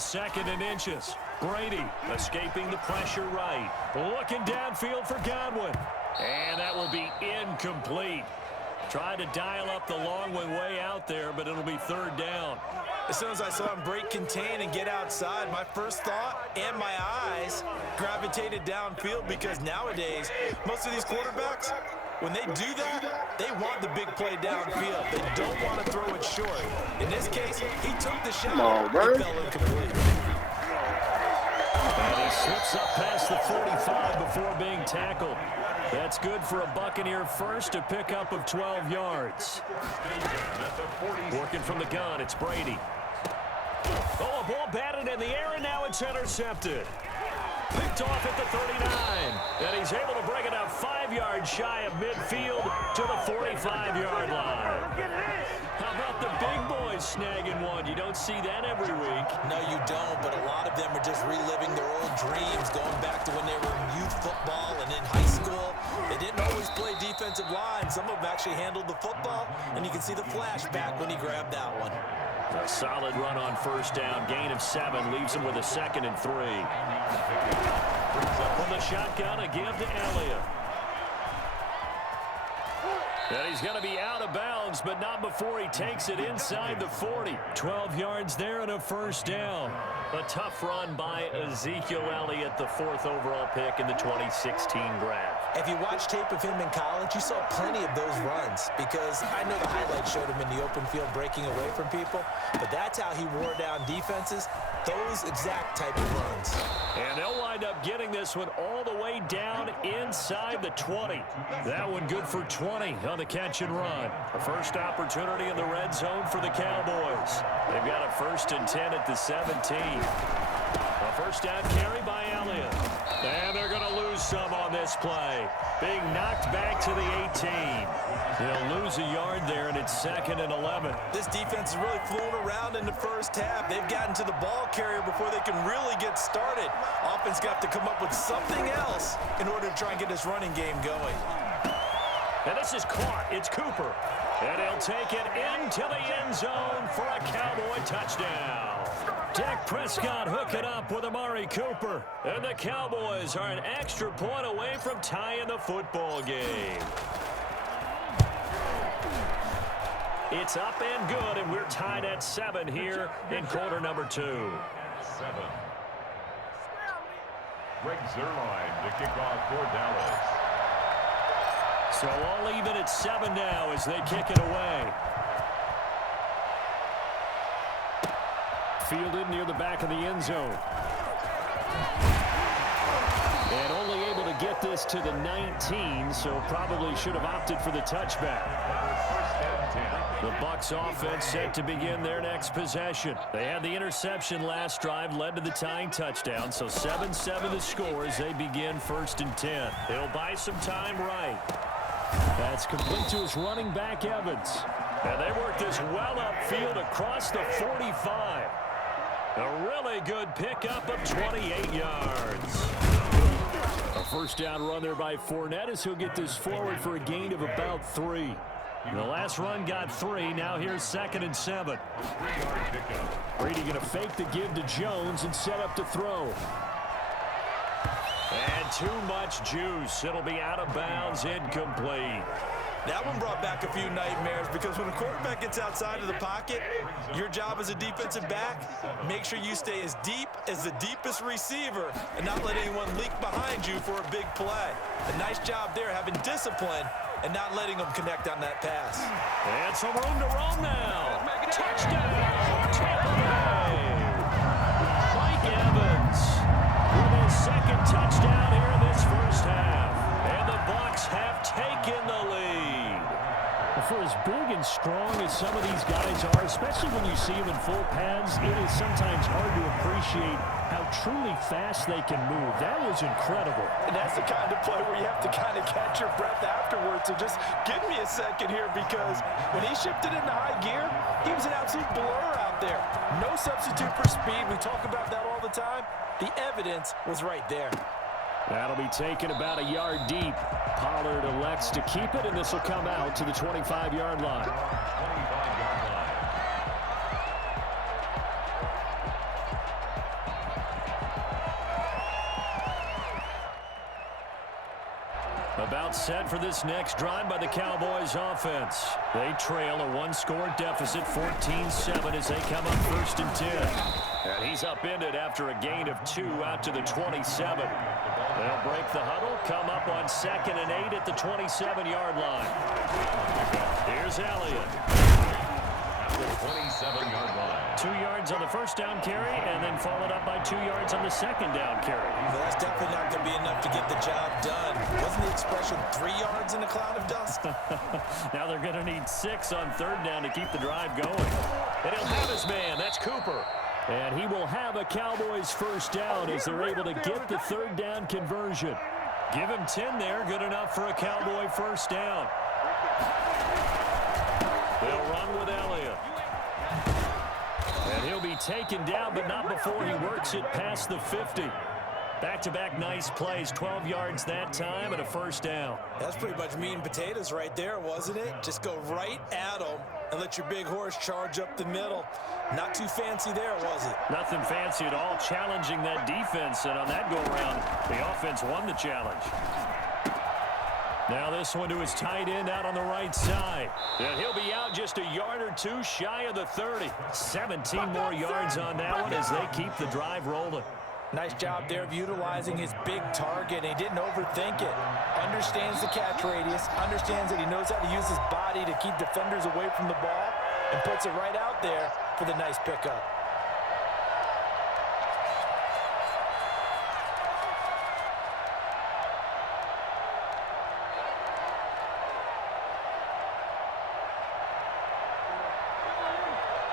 second and inches. Brady escaping the pressure right. Looking downfield for Godwin. And that will be incomplete. Tried to dial up the long way out there, but it'll be third down. As soon as I saw him break contain and get outside, my first thought and my eyes gravitated downfield, because nowadays, most of these quarterbacks, when they do that, they want the big play downfield. They don't want to throw it short. In this case, he took the shot. He fell incomplete. And he slips up past the 45 before being tackled. That's good for a Buccaneer first, a pickup of 12 yards. Working from the gun, it's Brady. Oh, a ball batted in the air, and now it's intercepted. Picked off at the 39, and he's able to bring it up 5 yards shy of midfield to the 45-yard line. How about the big boys snagging one? You don't see that every week. No, you don't, but a lot of them are just reliving their old dreams, going back to when they were in youth football and in high school. They didn't always play defensive line. Some of them actually handled the football, and you can see the flashback when he grabbed that one. A solid run on first down. Gain of 7 leaves him with a 2nd and 3. From the shotgun, a give to Elliott. And he's going to be out of bounds, but not before he takes it inside the 40. 12 yards there and a first down. A tough run by Ezekiel Elliott, the 4th overall pick in the 2016 draft. If you watch tape of him in college, you saw plenty of those runs, because I know the highlights showed him in the open field breaking away from people, but that's how he wore down defenses, those exact type of runs. And they'll wind up getting this one all the way down inside the 20. That one good for 20 on the catch and run. A first opportunity in the red zone for the Cowboys. They've got a 1st and 10 at the 17. A first down carry by Elliott. And they're going to lose some on this play. Being knocked back to the 18. They'll lose a yard there, and it's 2nd and 11. This defense is really fooling around in the first half. They've gotten to the ball carrier before they can really get started. Offense got to come up with something else in order to try and get this running game going. And this is caught. It's Cooper. And he'll take it into the end zone for a Cowboy touchdown. Dak Prescott hooking up with Amari Cooper. And the Cowboys are an extra point away from tying the football game. It's up and good, and we're tied at 7 here in quarter number 2. 7. Greg Zuerlein to kick off for Dallas. So all even at 7 now as they kick it away. Fielded near the back of the end zone. And only able to get this to the 19, so probably should have opted for the touchback. The Bucs offense set to begin their next possession. They had the interception last drive, led to the tying touchdown, so 7-7 the score as they begin 1st and 10. They'll buy some time right. That's complete to his running back, Evans. And they work this well upfield across the 45. A really good pickup of 28 yards. A first down run there by Fournette as he'll get this forward for a gain of about 3. The last run got 3. Now here's 2nd and 7. Brady going to fake the give to Jones and set up to throw. And too much juice. It'll be out of bounds, incomplete. That one brought back a few nightmares, because when a quarterback gets outside of the pocket, your job as a defensive back, make sure you stay as deep as the deepest receiver and not let anyone leak behind you for a big play. A nice job there, having discipline and not letting them connect on that pass. And some room to roam now. Touchdown, Tampa Bay. Mike Evans with his 2nd touchdown here in this first half. And the Bucs have taken the lead. For as big and strong as some of these guys are, especially when you see them in full pads, it is sometimes hard to appreciate how truly fast they can move. That was incredible. And that's the kind of play where you have to kind of catch your breath afterwards. So just give me a second here, because when he shifted into high gear, he was an absolute blur out there. No substitute for speed. We talk about that all the time. The evidence was right there. That'll be taken about a yard deep. Pollard elects to keep it, and this will come out to the 25-yard line. About set for this next drive by the Cowboys offense. They trail a one-score deficit, 14-7, as they come up 1st and 10. And he's upended after a gain of 2 out to the 27. They'll break the huddle, come up on 2nd and 8 at the 27-yard line. Here's Elliott. At the 27-yard line. 2 yards on the first down carry, and then followed up by 2 yards on the second down carry. Well, that's definitely not going to be enough to get the job done. Wasn't the expression 3 yards in a cloud of dust? Now they're going to need 6 on 3rd down to keep the drive going. And he'll have his man. That's Cooper. And he will have a Cowboys first down as they're able to get the 3rd down conversion. Give him 10 there. Good enough for a Cowboy first down. They'll run with Elliott. And he'll be taken down, but not before he works it past the 50. Back-to-back nice plays, 12 yards that time and a first down. That's pretty much meat and potatoes right there, wasn't it? Just go right at them and let your big horse charge up the middle. Not too fancy there, was it? Nothing fancy at all, challenging that defense, and on that go-around, the offense won the challenge. Now this one to his tight end out on the right side. And he'll be out just a yard or 2 shy of the 30. 17 more yards on that one as they keep the drive rolling. Nice job there of utilizing his big target. He didn't overthink it. Understands the catch radius. Understands that he knows how to use his body to keep defenders away from the ball. And puts it right out there for the nice pickup.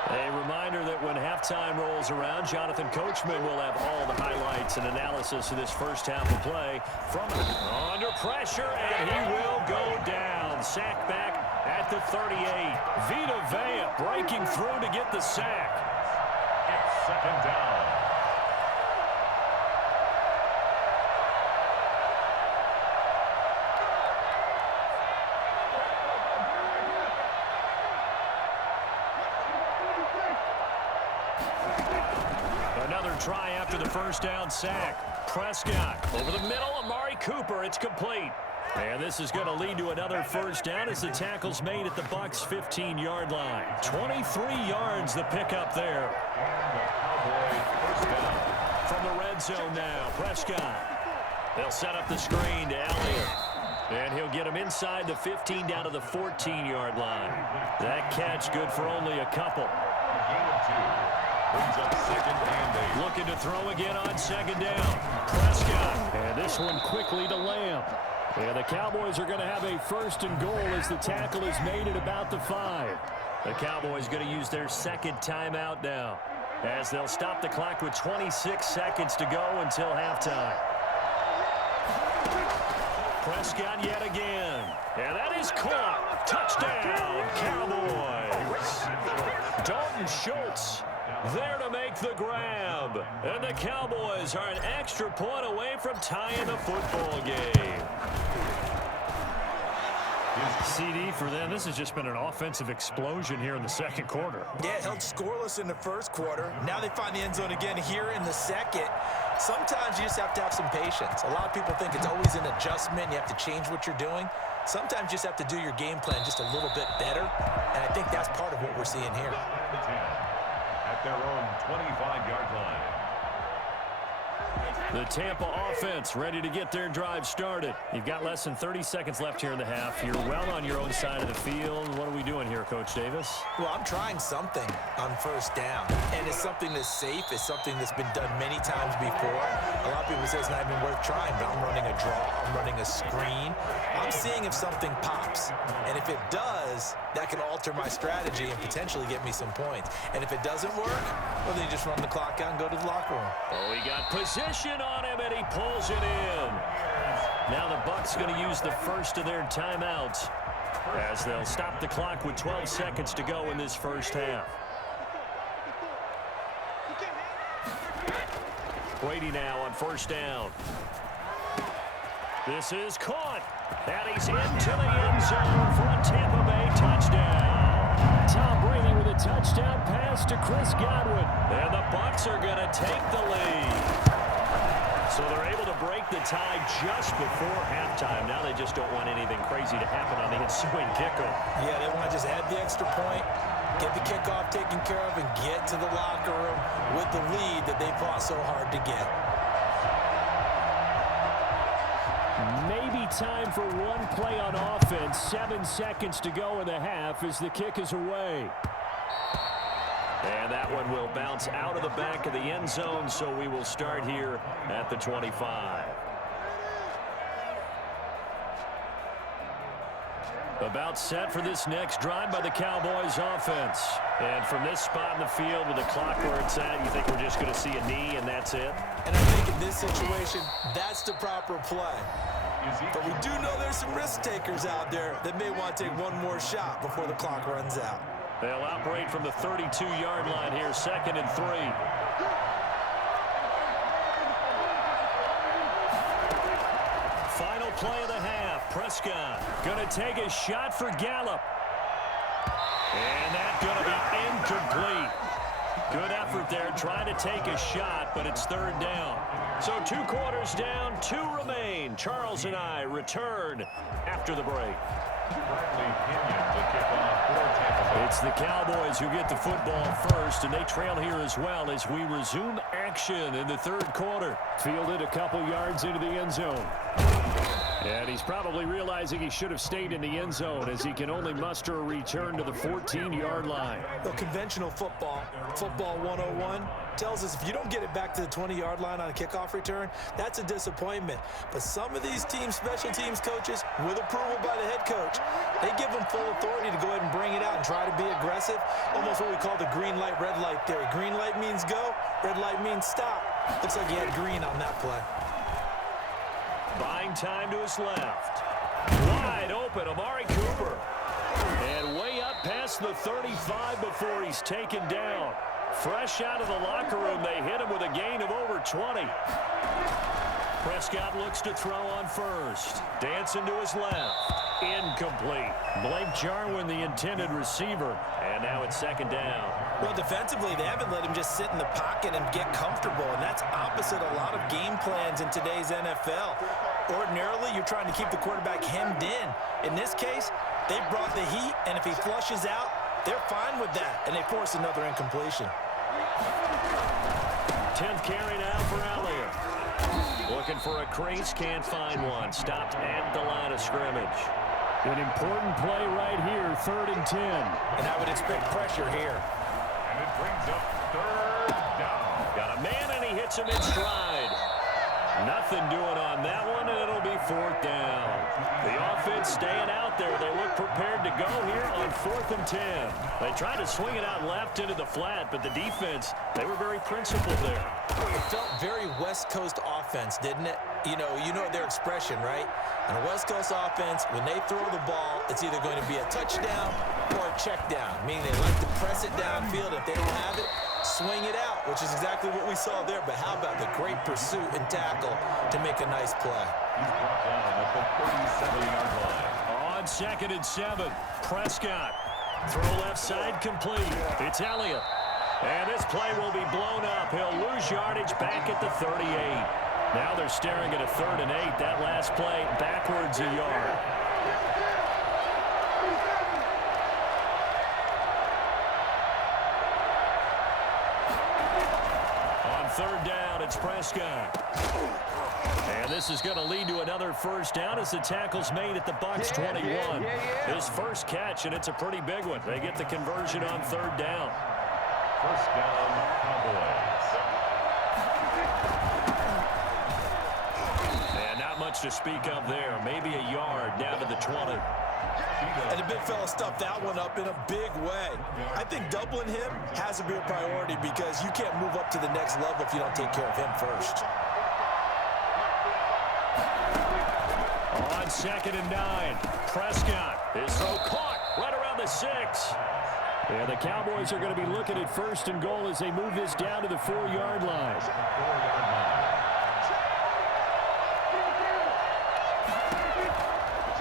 A reminder that when halftime rolls around, Jonathan Coachman will have all the highlights and analysis of this first half of play from under pressure, and he will go down. Sack back at the 38. Vita Vea breaking through to get the sack. It's 2nd down. Another try after the first down sack. Prescott over the middle. Amari Cooper. It's complete. And this is going to lead to another first down as the tackle's made at the Bucs' 15-yard line. 23 yards the pickup there. From the red zone now, Prescott. They'll set up the screen to Elliott. And he'll get him inside the 15 down to the 14-yard line. That catch good for only a couple. Gain of 2. Brings up 2nd and 8. Looking to throw again on 2nd down. Prescott. And this one quickly to Lamb. And the Cowboys are going to have a 1st and goal as the tackle is made at about the 5. The Cowboys going to use their 2nd timeout now, as they'll stop the clock with 26 seconds to go until halftime. Prescott yet again. And that is caught. Touchdown, Cowboys. Dalton Schultz there to make the grab. And the Cowboys are an extra point away from tying the football game. CD for them. This has just been an offensive explosion here in the 2nd quarter. Yeah, held scoreless in the 1st quarter. Now they find the end zone again here in the 2nd. Sometimes you just have to have some patience. A lot of people think it's always an adjustment. You have to change what you're doing. Sometimes you just have to do your game plan just a little bit better. And I think that's part of what we're seeing here. At their own 25-yard line. The Tampa offense ready to get their drive started. You've got less than 30 seconds left here in the half. You're well on your own side of the field. What are we doing here, Coach Davis? Well, I'm trying something on 1st down. And it's something that's safe. It's something that's been done many times before. A lot of people say it's not even worth trying, but I'm running a draw. I'm running a screen. I'm seeing if something pops. And if it does, that can alter my strategy and potentially get me some points. And if it doesn't work, well, then you just run the clock out and go to the locker room. Oh, he got position on him, and he pulls it in. Now the Bucs going to use the first of their timeouts as they'll stop the clock with 12 seconds to go in this first half. Brady now on 1st down. This is caught, and he's into the end zone for a Tampa Bay touchdown. Tom Brady with a touchdown pass to Chris Godwin, and the Bucs are going to take the lead. So they're able to break the tie just before halftime. Now they just don't want anything crazy to happen on the ensuing kickoff. Yeah, they want to just add the extra point, get the kickoff taken care of, and get to the locker room with the lead that they fought so hard to get. Maybe time for one play on offense. 7 seconds to go in the half as the kick is away. And that one will bounce out of the back of the end zone, so we will start here at the 25. About set for this next drive by the Cowboys offense. And from this spot in the field with the clock where it's at, you think we're just going to see a knee and that's it? And I think in this situation, that's the proper play. But we do know there's some risk takers out there that may want to take one more shot before the clock runs out. They'll operate from the 32-yard line here, 2nd and 3. Final play of the half. Prescott going to take a shot for Gallup. And that's going to be incomplete. Good effort there, trying to take a shot, but it's 3rd down. So 2 quarters down, 2 remain. Charles and I return after the break. It's the Cowboys who get the football first, and they trail here as well as we resume action in the 3rd quarter. Fielded a couple yards into the end zone. And he's probably realizing he should have stayed in the end zone as he can only muster a return to the 14-yard line. Well, conventional football 101, tells us if you don't get it back to the 20-yard line on a kickoff return, that's a disappointment. But some of these teams, special teams coaches, with approval by the head coach, they give them full authority to go ahead and bring it out and try to be aggressive. Almost what we call the green light, red light theory. Green light means go, red light means stop. Looks like he had green on that play. Buying time to his left. Wide open, Amari Cooper. And way up past the 35 before he's taken down. Fresh out of the locker room, they hit him with a gain of over 20. Prescott looks to throw on first. Dancing to his left. Incomplete. Blake Jarwin, the intended receiver. And now it's 2nd down. Well, defensively, they haven't let him just sit in the pocket and get comfortable, and that's opposite a lot of game plans in today's NFL. Ordinarily, you're trying to keep the quarterback hemmed in. In this case, they brought the heat, and if he flushes out, they're fine with that, and they force another incompletion. 10th carry now for Elliott. Looking for a crease, can't find one. Stopped at the line of scrimmage. An important play right here, 3rd and 10. And I would expect pressure here. And it brings up 3rd down. Got a man, and he hits him in stride. Nothing doing on that one, and it'll be 4th down. The offense staying out there. They look prepared to go here on 4th and 10. They tried to swing it out left into the flat, but the defense, they were very principled there. It felt very West Coast offense, didn't it? You know their expression, right? On a West Coast offense, when they throw the ball, it's either going to be a touchdown or a check down, meaning they like to press it downfield. If they don't have it, swing it out, which is exactly what we saw there. But how about the great pursuit and tackle to make a nice play? He's brought down at the 37-yard line. On 2nd and 7, Prescott. Throw left side complete. It's Elliott. And this play will be blown up. He'll lose yardage back at the 38. Now they're staring at a 3rd and 8. That last play backwards a yard. On 3rd down, it's Prescott. And this is going to lead to another 1st down as the tackle's made at the Bucs 21. His first catch, and it's a pretty big one. They get the conversion on 3rd down. 1st down, Cowboys. And not much to speak of there. Maybe a yard down to the 20. And the big fella stuffed that one up in a big way. I think doubling him has to be a priority because you can't move up to the next level if you don't take care of him first. On 2nd and 9, Prescott. His throw caught right around the 6. And the Cowboys are going to be looking at 1st and goal as they move this down to the 4-yard line.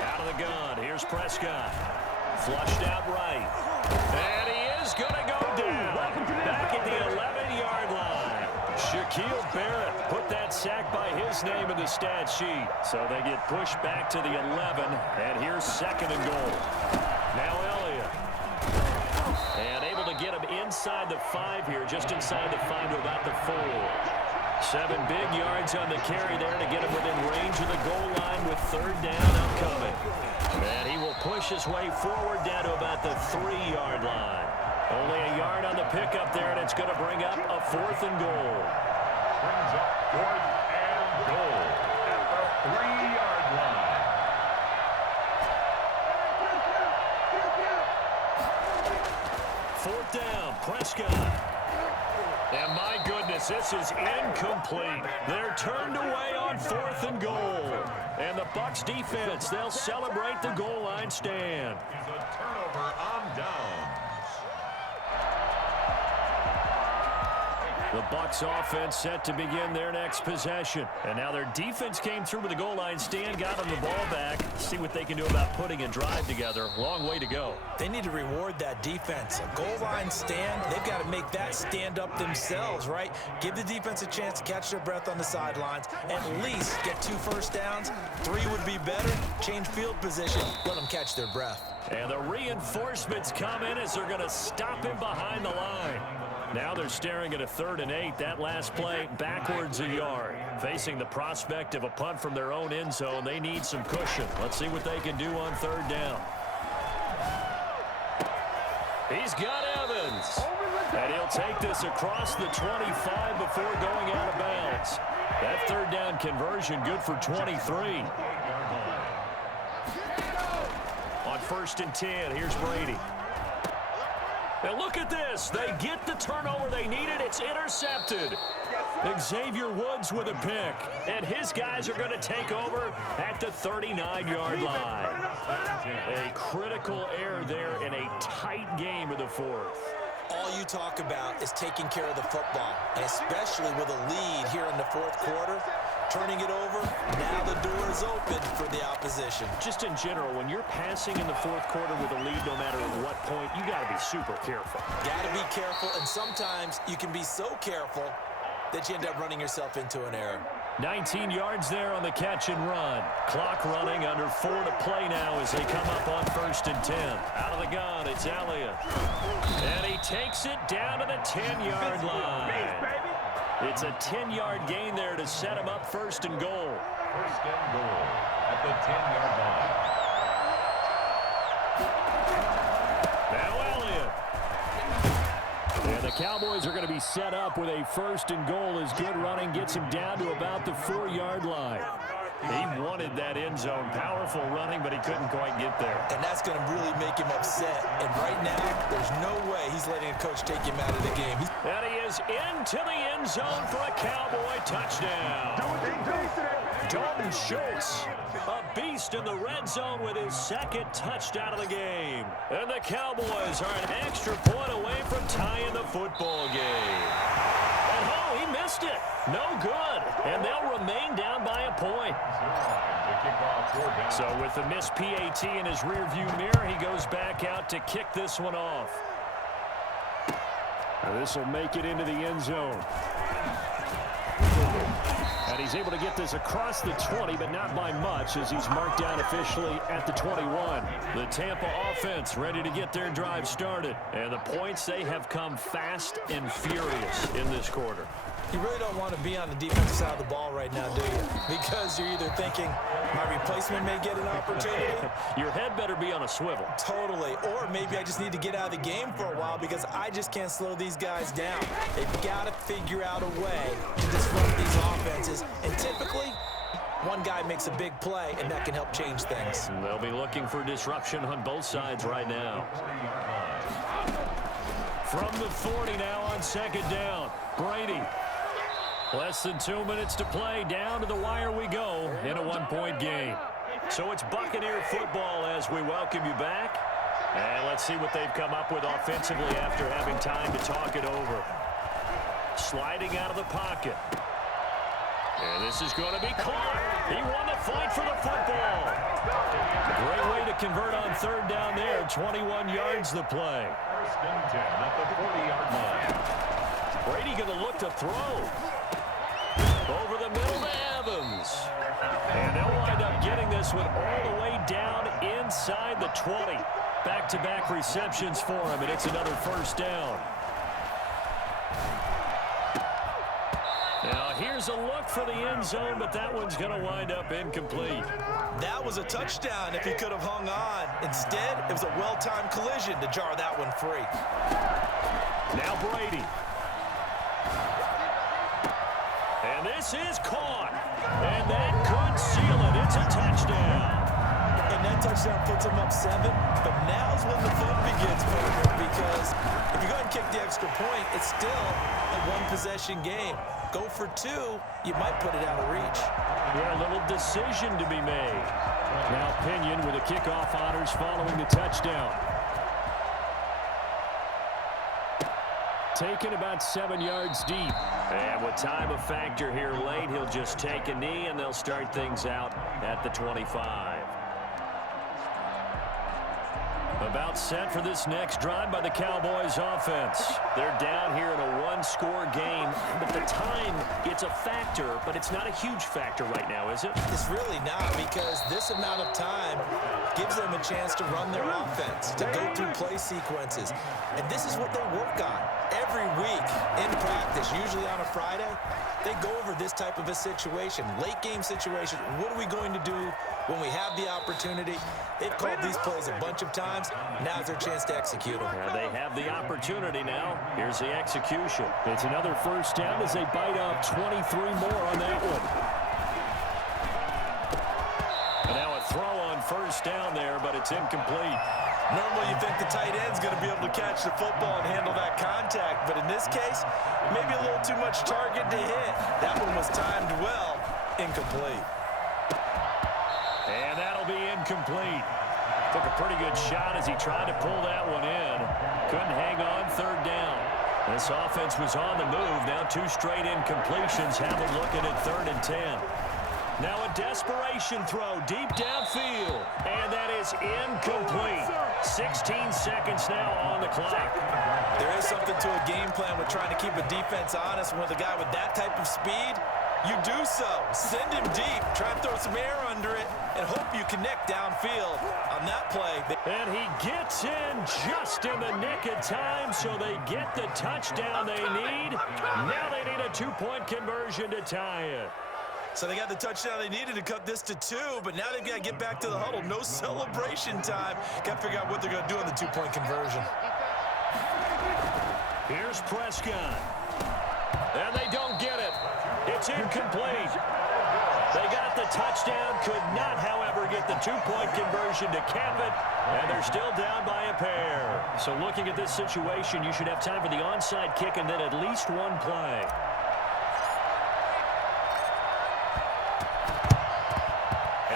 Out of the gun, here's Prescott. Flushed out right. And he is going to go down. Back at the 11-yard line. Shaquille Barrett put that sack by his name in the stat sheet. So they get pushed back to the 11, and here's 2nd and goal. Now Elliott. And able to get him inside the 5 here, just inside the 5 to about the 4. 7 big yards on the carry there to get him within range of the goal line with 3rd down upcoming. And he will push his way forward down to about the 3-yard line. Only a yard on the pickup there, and it's going to bring up a 4th and goal. Brings up 4th and goal at the 3-yard line. Fourth down, Prescott. And my goodness, this is incomplete. They're turned away on 4th and goal. And the Bucs defense, they'll celebrate the goal line stand. It's a turnover on downs. The Bucs offense set to begin their next possession. And now their defense came through with the goal line stand, got them the ball back. See what they can do about putting a drive together. Long way to go. They need to reward that defense. A goal line stand, they've got to make that stand up themselves, right? Give the defense a chance to catch their breath on the sidelines. At least get 2 first downs. 3 would be better. Change field position. Let them catch their breath. And the reinforcements come in as they're going to stop him behind the line. Now they're staring at a 3rd and 8. That last play backwards a yard. Facing the prospect of a punt from their own end zone, they need some cushion. Let's see what they can do on 3rd down. He's got Evans. And he'll take this across the 25 before going out of bounds. That 3rd down conversion good for 23. On 1st and 10, here's Brady. And look at this. They get the turnover they needed. It's intercepted. Xavier Woods with a pick. And his guys are going to take over at the 39-yard line. A critical error there in a tight game of the 4th. All you talk about is taking care of the football, and especially with a lead here in the 4th quarter. Turning it over, now the door is open for the opposition. Just in general, when you're passing in the 4th quarter with a lead, no matter at what point, you got to be super careful. Got to be careful, and sometimes you can be so careful that you end up running yourself into an error. 19 yards there on the catch and run. Clock running, under 4 to play now as they come up on 1st and 10. Out of the gun, it's Elliott. And he takes it down to the 10-yard line. It's a 10-yard gain there to set him up 1st and goal. 1st and goal at the 10-yard line. Now Elliott. And the Cowboys are going to be set up with a 1st and goal as good running gets him down to about the 4-yard line. He wanted that end zone. Powerful running, but he couldn't quite get there. And that's going to really make him upset. And right now, there's no way he's letting a coach take him out of the game. And he is into the end zone for a Cowboy touchdown. Dalton Schultz, a beast in the red zone with his 2nd touchdown of the game. And the Cowboys are an extra point away from tying the football game. And oh, he missed it. No good. And they'll remain down by a point. So with the missed PAT in his rearview mirror, he goes back out to kick this one off. This will make it into the end zone. And he's able to get this across the 20, but not by much, as he's marked down officially at the 21. The Tampa offense ready to get their drive started. And the points, they have come fast and furious in this quarter. You really don't want to be on the defensive side of the ball right now, do you? Because you're either thinking, my replacement may get an opportunity. Your head better be on a swivel. Totally. Or maybe I just need to get out of the game for a while because I just can't slow these guys down. They've got to figure out a way to disrupt these offenses. And typically, one guy makes a big play, and that can help change things. And they'll be looking for disruption on both sides right now. From the 40 now on 2nd down, Brady. Less than 2 minutes to play. Down to the wire we go in a 1-point game. So it's Buccaneer football as we welcome you back. And let's see what they've come up with offensively after having time to talk it over. Sliding out of the pocket. And this is going to be caught. He won the fight for the football. Great way to convert on 3rd down there. 21 yards the play. 1st and 10 at the 40-yard line. Brady going to look to throw. Over the middle to Evans. And they'll wind up getting this one all the way down inside the 20. Back-to-back receptions for him, and it's another first down. Now, here's a look for the end zone, but that one's going to wind up incomplete. That was a touchdown if he could have hung on. Instead, it was a well-timed collision to jar that one free. Now Brady. And this is caught. And that could seal it. It's a touchdown. And that touchdown puts him up 7. But now's when the fun begins for him, because if you go ahead and kick the extra point, it's still a one-possession game. Go for 2, you might put it out of reach. Yeah, a little decision to be made. Now Pinion with the kickoff honors following the touchdown. Taken about 7 yards deep. And with time a factor here late, he'll just take a knee, and they'll start things out at the 25. About set for this next drive by the Cowboys offense. They're down here in a one-score game, but the time, it's a factor, but it's not a huge factor right now, is it? It's really not, because this amount of time gives them a chance to run their offense, to go through play sequences. And this is what they work on every week in practice, usually on a Friday. They go over this type of a situation, late game situation. What are we going to do when we have the opportunity? They've called these plays a bunch of times. Now's their chance to execute them. Yeah, they have the opportunity now. Here's the execution. It's another first down as they bite off 23 more on that one. And now a throw on first down there, but it's incomplete. Normally you think the tight end's going to be able to catch the football and handle that contact, but in this case, maybe a little too much target to hit. That one was timed well. Incomplete. And that'll be incomplete. Took a pretty good shot as he tried to pull that one in. Couldn't hang on, third down. This offense was on the move. Now 2 straight incompletions have them looking at 3rd and 10. Now a desperation throw deep downfield. And that is incomplete. 16 seconds now on the clock. There is something to a game plan with trying to keep a defense honest. With a guy with that type of speed, you do so. Send him deep. Try and throw some air under it and hope you connect downfield on that play. And he gets in just in the nick of time, so they get the touchdown they need. Now they need a 2-point conversion to tie it. So they got the touchdown they needed to cut this to 2, but now they've got to get back to the huddle. No celebration time. Got to figure out what they're going to do on the 2-point conversion. Here's Prescott. And they don't get it. It's incomplete. They got the touchdown, could not, however, get the 2-point conversion to cap it, and they're still down by a pair. So looking at this situation, you should have time for the onside kick and then at least one play.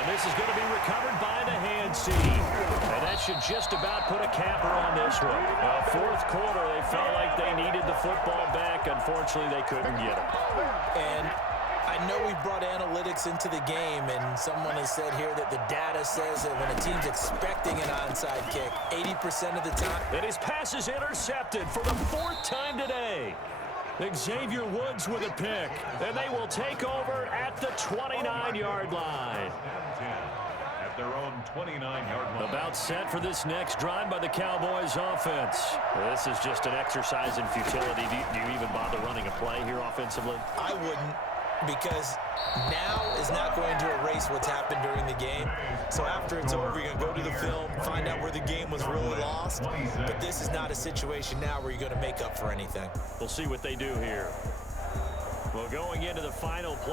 And this is going to be recovered by the hands team. And that should just about put a capper on this one. Fourth quarter, they felt like they needed the football back. Unfortunately, they couldn't get it. And I know we've brought analytics into the game, and someone has said here that the data says that when a team's expecting an onside kick, 80% of the time. And his pass is intercepted for the 4th time today. Xavier Woods with a pick, and they will take over at the 29-yard line. At their own 29-yard line. About set for this next drive by the Cowboys offense. This is just an exercise in futility. Do you even bother running a play here offensively? I wouldn't, because now is not going to erase what's happened during the game. So after it's over, you're going to go to the film, find out where the game was really lost. But this is not a situation now where you're going to make up for anything. We'll see what they do here. Well, going into the final play.